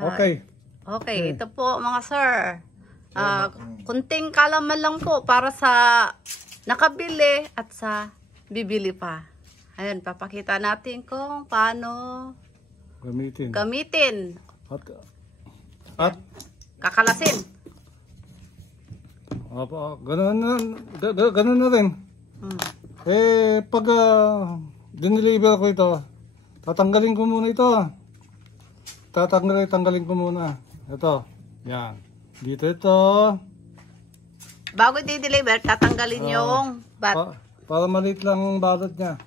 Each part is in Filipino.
Okay. Okay, ito po mga sir. Kunting kalaman lang po para sa nakabili at sa bibili pa. Ayun, papakita natin kung paano gamitin. At Kakalasin. ganun na rin. Pag dineliver ko ito, tatanggalin ko muna ito. Tatanggalin ko muna. Ito. Yan. Dito ito. Bago i-deliver, tatanggalin yung bat. Para maliit lang ang balot niya.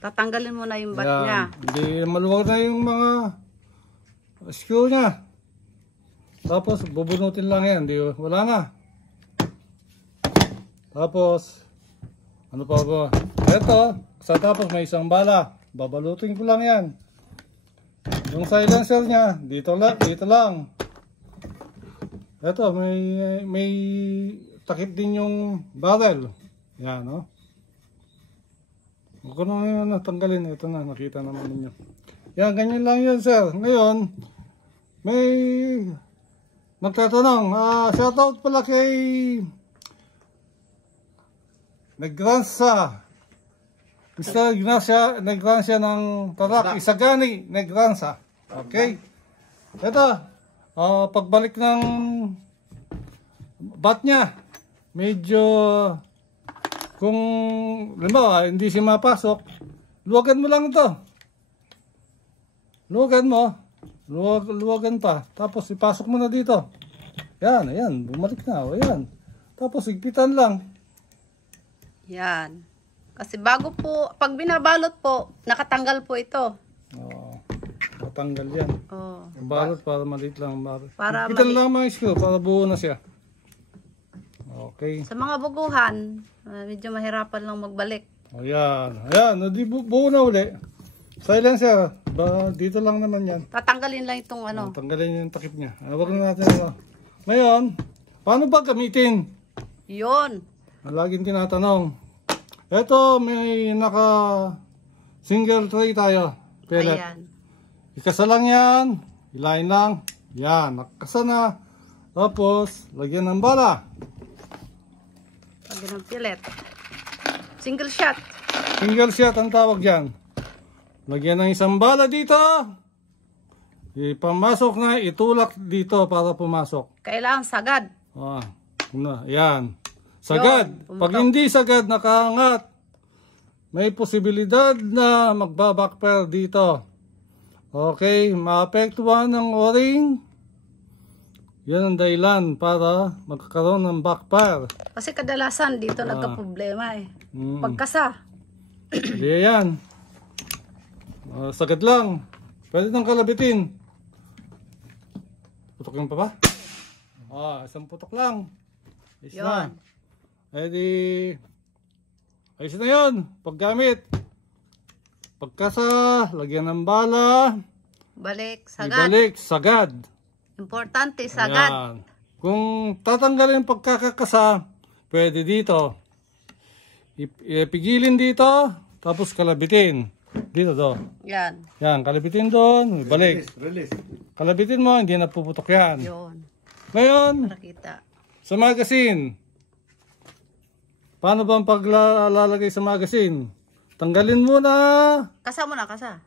Tatanggalin mo na yung bat Yan. niya. Hindi maluwag na yung mga screw niya. Tapos bubunutin lang yan. Di, wala na. Tapos ano pa ba? Ito. Sa tapos may isang bala. Babalutin ko lang yan. Yung silencer niya, dito lang. Ito, may takip din yung barrel. Yan, no? Huwag ko na natanggalin. Ito na, nakita naman ninyo. Yan, ganyan lang yun, sir. Ngayon, may magtatanong. Shoutout pala kay Negranza. Mr. Negranza ng Tarak. Isagani Negranza. Okay? Ito, pagbalik ng bat niya, medyo kung limbawa hindi siya mapasok, luwagan mo lang ito. Luwagan mo. Luwagan pa. Tapos ipasok mo na dito. Yan, ayan. Bumalik na. O, yan. Tapos higpitan lang. Yan. Kasi bago po, pag binabalot po, nakatanggal po ito. Oo. Matanggal yan. Oh. Yung balot para maliit lang ang balot. Para Higpitan lang mga screw para buo na siya. Okay. Sa mga buguhan, medyo mahirapan lang magbalik. O yan. Ayan. Buo na uli. Silencer. Dito lang naman yan. Tatanggalin lang itong ano. Tanggalin yung takip niya. Huwag na natin ito. Ngayon, paano ba gamitin? Yun. Laging tinatanong. Ito, may naka single tray tayo. Pellet. Ayan. Ikasa lang yan. Ilain lang. Yan. Nakasa na. Tapos, lagyan ng bala. Lagyan ng pellet. Single shot. Single shot ang tawag dyan. Lagyan ng isang bala dito. Ipamasok na, itulak dito para pumasok. Kailangan sagad. Yan. Sagad. Pag hindi sagad, nakaangat. May posibilidad na magbabackfire dito. Okay, maapektuhan ng o-ring. Yan ang dahilan para magkakaroon ng backfire. Kasi kadalasan dito nagka-problema eh. Pagkasa. Hindi yan. Sagad lang. Pwede nang kalabitin. Putokin pa ba? Isang putok lang. Ayos na. Ayos na yun. Paggamit. Pagkasa, lagyan ng bala. Balik, sagad. Ibalik, sagad. Importante, sagad. Ayan. Kung tatanggalin pagkakakasa, pwede dito. Ipigilin dito, tapos kalabitin. Dito do. Yan. Yan, kalabitin doon, balik. Release. Kalabitin mo, hindi na puputok yan. Yun. Ngayon, Para kita. sa magazine. Paano ba ang paglalagay sa magazine? Tanggalin muna. Kasa mo na, kasa.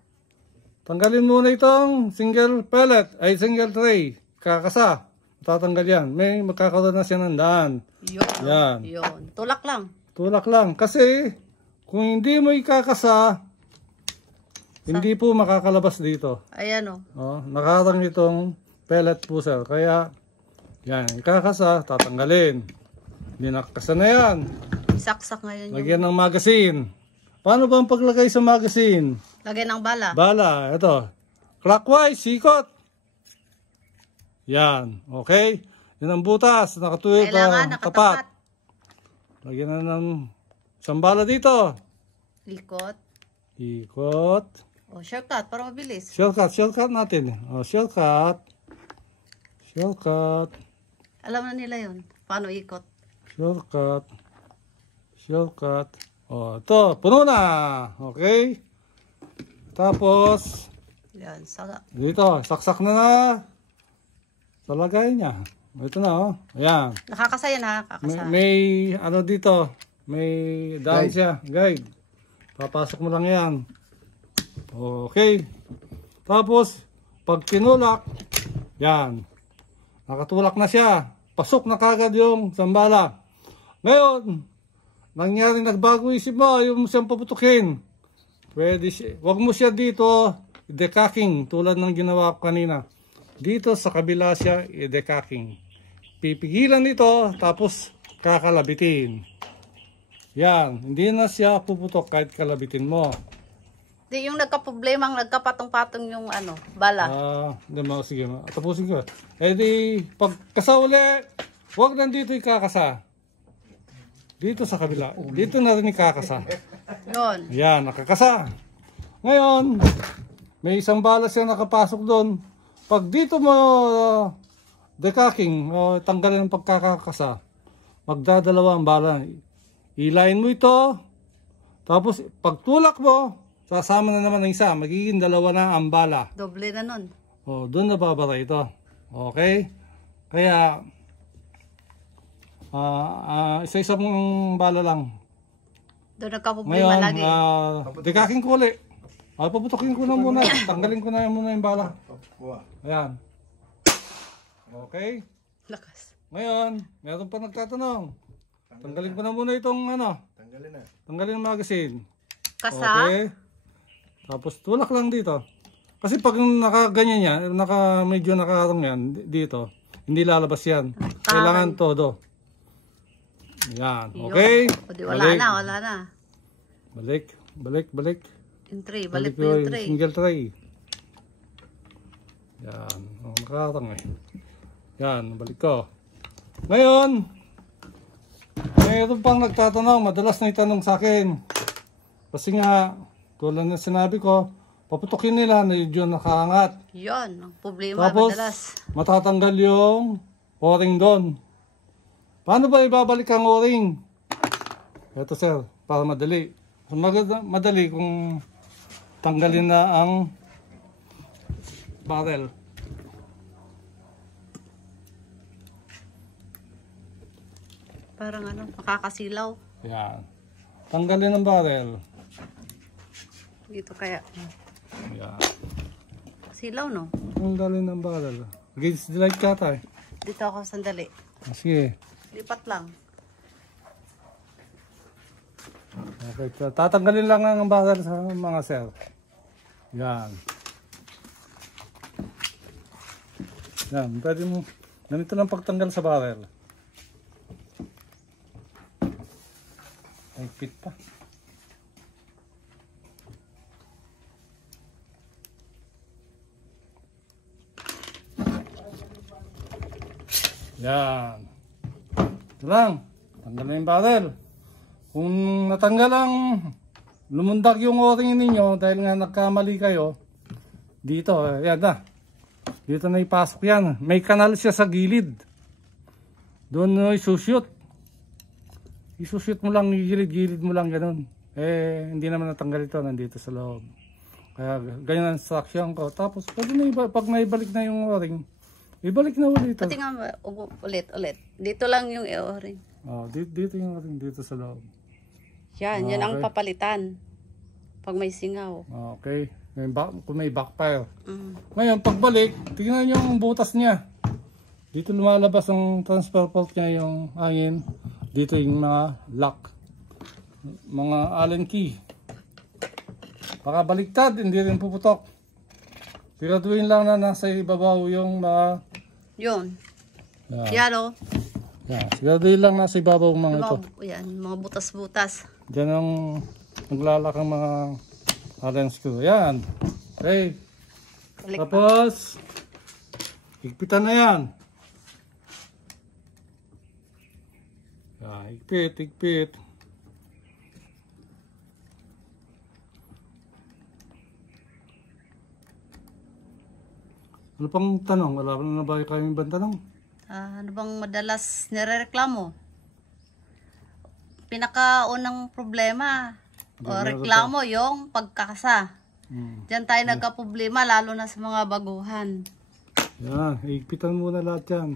Tanggalin muna itong single pellet, ay single tray. Kakasa. Tatanggal yan. May magkakaroon na siya ng daan. Yun. Yan. Yun. Tulak lang. Tulak lang. Kasi, kung hindi mo ikakasa, hindi po makakalabas dito. Ayan o. Nakarang itong pellet po sir. Kaya, yan. Ikakasa, tatanggalin. Hindi nakakasa na yan. Isaksak ngayon yung... Lagyan ng magazine. Paano ba ang paglagay sa magazine? Lagyan ng bala. Bala, ito. Clockwise, sikot. Yan, okay. Yan ang butas, nakatuwid Kailangan nakatapat. Lagyan na ng isang bala dito. Ikot. Ikot. O, shortcut para mabilis. Shortcut natin. Shortcut. Alam na nila yun. Paano ikot. Shortcut. Ito, puno na. Okay. Tapos, Yan, sa Dito, saksak sa lagay niya. Ito na, oh. Ayan. nakakasaya na, May ano dito, may daan siya, guide. Papasok mo lang yan. Okay. Tapos, pag tinulak, yan. Nakatulak na siya. Pasok na kagad yung sambala. Ngayon, nangyari nagbago isip mo, ayaw mo siyang paputukin. Pwede siya. Huwag mo siya dito i-decacking tulad ng ginawa ko kanina. Dito sa kabila siya i-decacking. Pipigilan ito, tapos kakalabitin. Yan, hindi na siya puputok kahit kalabitin mo. Di yung nagka-problema, nagkapatong-patong yung bala. Hindi mo, sige, tapusin ko. Eh di, pag kasa uli, huwag nandito ikakasa. Dito sa kabila, dito na rin ikakasa. Yun. Yan, nakakasa. Ngayon, may isang bala siya nakapasok doon. Pag dito mo decacking, o tanggalin ang pagkakakasa, magdadalawa ang bala. Ilayin mo ito, tapos pagtulak mo, sasama na naman ng isa, magiging dalawa na ang bala. Doble na nun. O, doon nababara ito. Okay? Kaya, isa-isa mong bala lang. Doon nagka-problema Ngayon, lagi. decacking ko ulit. Paputokin ko na muna. Tanggalin ko na muna yung bala. Ayan. Okay? Lakas. Ngayon, meron pa nagtatanong. Tanggalin ko na muna itong Tanggalin ang magazine. Kasa? Okay. Tapos tulak lang dito. Kasi pag nakaganyan yan, medyo nakaharang yan dito, hindi lalabas yan. Kailangan todo. Yan. Okay? O di wala na. Balik. Yung tray, balik mo yung tray. Single tray. Yan. Nakaharang eh. Yan, balik ko. Ngayon, mayroon pang nagtatanong, madalas na itanong sa akin. Kasi nga, tulad na sinabi ko, paputukin nila na yun nakaangat. Yun, ang problema Tapos, madalas. matatanggal yung o-ring doon. Paano ba ibabalik ang o-ring? Ito sir, para madali. Madali kung tanggalin na ang barrel. Parang makakasilaw. Yan. Tanggalin ang barrel. Dito kaya. Yan. Silaw, no? Tanggalin ang barrel. Against the light kata eh. Dito ako sandali. Sige. Lipat lang. Okay. Tatanggalin lang ang barrel sa mga sir. Yan. Yan. Pwede mo. Ganito lang pagtanggal sa barrel. Ay, fit pa. Yan. Ito lang. Tanggal na yung barrel. Kung natanggal ang lumundag yung o-ring ninyo dahil nga nagkamali kayo, dito, yan na. Dito na ipasok yan. May kanal siya sa gilid. Doon isushoot. Isushoot mo lang, gilid-gilid mo lang ganun. Hindi naman natanggal ito, nandito sa loob. Kaya ganyan ang instruction ko. Tapos pwede na pag naibalik na yung o-ring, ibalik na ulit ito. Pati nga, ulit. Dito lang yung o-ring. Dito yung o-ring, dito sa loob. Yan ang papalitan. Pag may singaw. Okay. Kung may backfire. Mm. Ngayon, pagbalik, tingnan nyo yung butas niya. Dito lumalabas ang transfer port niya, yung hangin. Dito yung mga lock. Mga Allen key. Baka baliktad, hindi rin puputok. Siguraduhin lang na nasa ibabaw yung mga... Yun. Yan. Yan o. Yan. Siguraduhin lang nasa ibabaw mga ito. Yan, mga butas-butas. Diyan ang naglalak ang mga Allen screw. Yan. Okay. Balik pa. Tapos, higpitan na yan. Yan, higpit. Ano pang tanong? Wala na ba kayong ibang tanong? Ano bang madalas nirereklamo? Pinakaunang problema o reklamo yung pagkakasa. Diyan tayo nagka-problema, lalo na sa mga baguhan. Yan, higpitan muna lahat yan.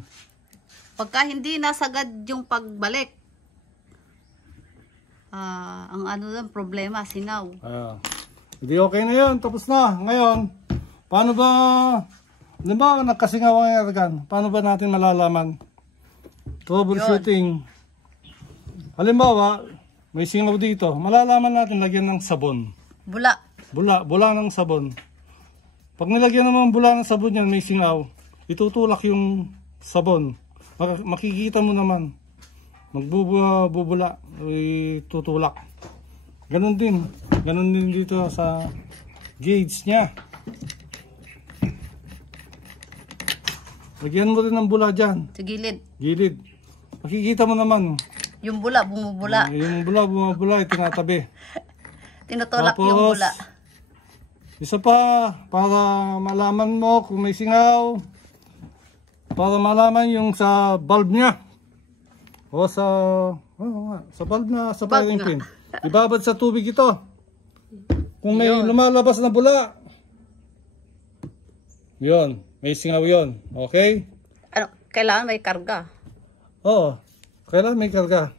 Pagka hindi nasagad yung pagbalik, ang ano lang, problema, singaw. Hindi okay na yan, tapos na. Ngayon, paano ba, halimbawa nagkasingaw ang airgun, paano ba natin malalaman? Troubleshooting. Halimbawa, may singaw dito, malalaman natin lagyan ng sabon. Bula. Bula ng sabon. Pag nilagyan naman bula ng sabon yan, may singaw, itutulak yung sabon. Makikita mo naman, magbubula, itutulak. Ganon din dito sa gauge niya. Lagyan mo rin ng bula dyan. Sa gilid. Gilid. Makikita mo naman. Yung bula, bumubula. Yung bula, bumubula, itinatabi. Tinutulak Tapos, yung bula. Isa pa, para malaman mo kung may singaw, para malaman yung sa bulb niya. O sa bulb na, sa firing pin. Ibabad sa tubig ito. Kung may lumalabas na bula, yun, may singaw yun. Okay? Ano, kailangan may karga. Oo, kailangan may karga.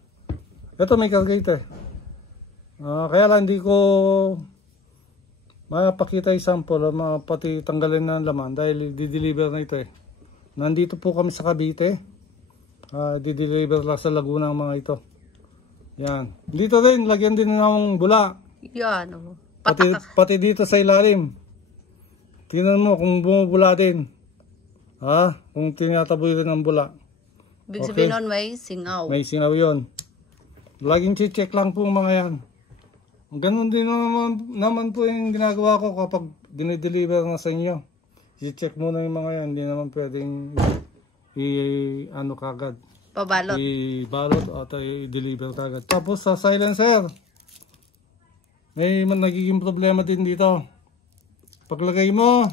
Ito may karga ito eh. Kaya lang hindi ko mapakita yung sample, pati tanggalin ng laman dahil di-deliver na ito eh. Nandito po kami sa Cavite. Di-deliver lang sa Laguna ang mga ito. Yan. Dito din, lagyan din ng bula. Yan. Pati dito sa ilalim. Tingnan mo kung bumubula din. Kung tinataboy rin ng bula. Ibig sabihin nun may singaw. May singaw yun. Laging check lang po mga yan. Ganon din naman po yung ginagawa ko kapag dinideliver na sa inyo. I-check muna yung mga yan. Hindi naman pwedeng ano kagad. Pabalot. I-balot at i-deliver kagad. Tapos sa silencer, may nagiging problema din dito. Paglagay mo,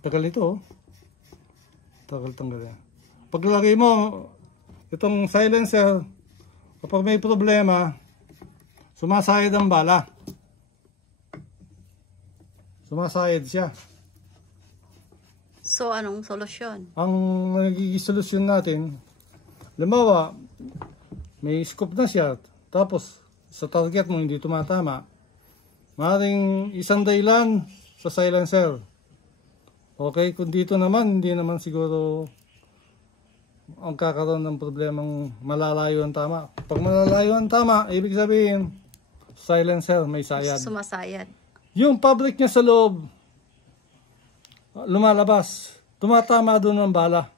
tagal ito. Tagal tanggal yan. Paglagay mo, itong silencer, kapag may problema, sumasayad ang bala. Sumasayad siya. So, anong solusyon? Ang nagiging solusyon natin, halimbawa, may scope na siya, tapos sa target mo hindi tumatama, maaaring isang dahilan sa silencer. Okay, kung dito naman, hindi naman siguro ang kakaroon ng problemang malalayo ang tama. Pag malalayo ang tama, ibig sabihin, silencer, may sayad. Sumasayad. Yung public niya sa loob, lumalabas. Tumatama doon ang bala.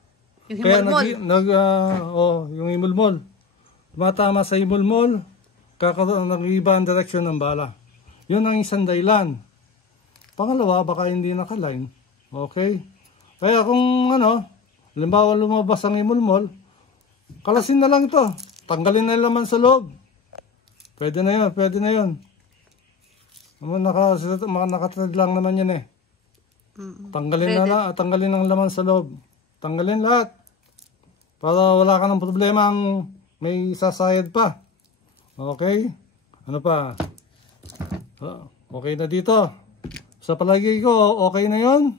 Yung Kaya himulmol. yung himulmol. Tumatama sa himulmol, kakaroon ng iba ang direksyon ng bala. Yun ang isang dahilan. Pangalawa, baka hindi nakaline. Okay? Kaya kung halimbawa lumabas ang himulmol, kalasin na lang ito. Tanggalin na laman sa loob. Pwede na yun. Nakatred lang naman yan eh. Tanggalin ang laman sa loob. Tanggalin lahat. Para wala ka ng problema ang may sasayad pa. Okay? Ano pa? Okay na dito. Sa palagi ko, okay na yun.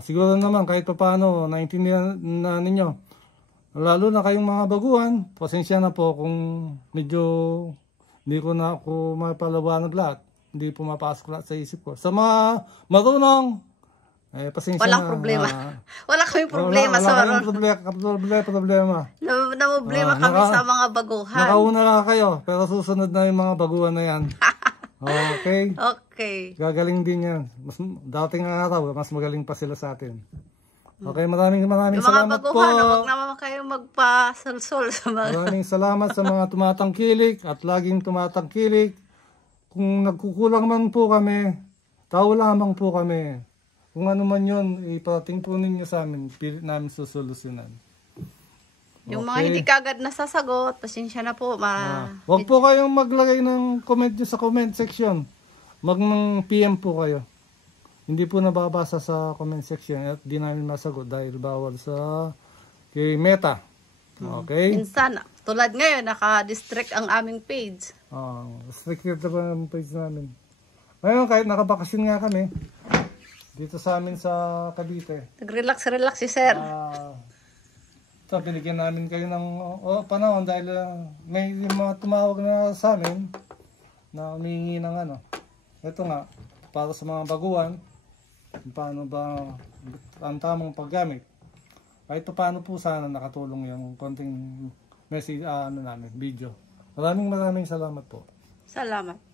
Siguro naman kahit pa paano, naintindihan na ninyo. Lalo na kayong mga baguhan, pasensya na po kung medyo hindi ko na ako mapalawanag lahat. Hindi pumapasok lahat sa isip ko. Sa mga marunong, pasensya Walang na. problema. Wala kaming problema. Wala kaming problema. Namumblema kami sa mga baguhan. Nakauna lang kayo, pero susunod na yung mga baguhan na yan. Okay? Okay. Gagaling din yan. Dating araw, mas magaling pa sila sa atin. Okay, maraming Yung mga salamat po. baguhan, huwag naman kayo magpasulsul sa mga... Maraming salamat sa mga tumatangkilik at laging tumatangkilik. Kung nagkukulang man po kami, tao lamang po kami. Kung ano man yun, iparating po ninyo sa amin, pilit namin susolusyonan. Yung mga hindi kagad nasasagot, pasensya na po. Huwag po kayong maglagay ng comment nyo sa comment section. Mag-ng PM po kayo. Hindi po nababasa sa comment section at di namin masagot dahil bawal sa kay Meta. Okay? Minsan, tulad ngayon, naka-district ang aming page. Restricted na ba ang page namin? Ngayon, kahit nakabakasyon nga kami, dito sa amin sa Cavite, Nag-relax si sir. ito, binigyan namin kayo ng panahon dahil may mga tumawag na sa amin na humingi ng ano. Ito nga, para sa mga baguhan, paano ba ang tamang paggamit. Kahit paano po sana nakatulong yung konting message, namin, video. Maraming salamat po. Salamat.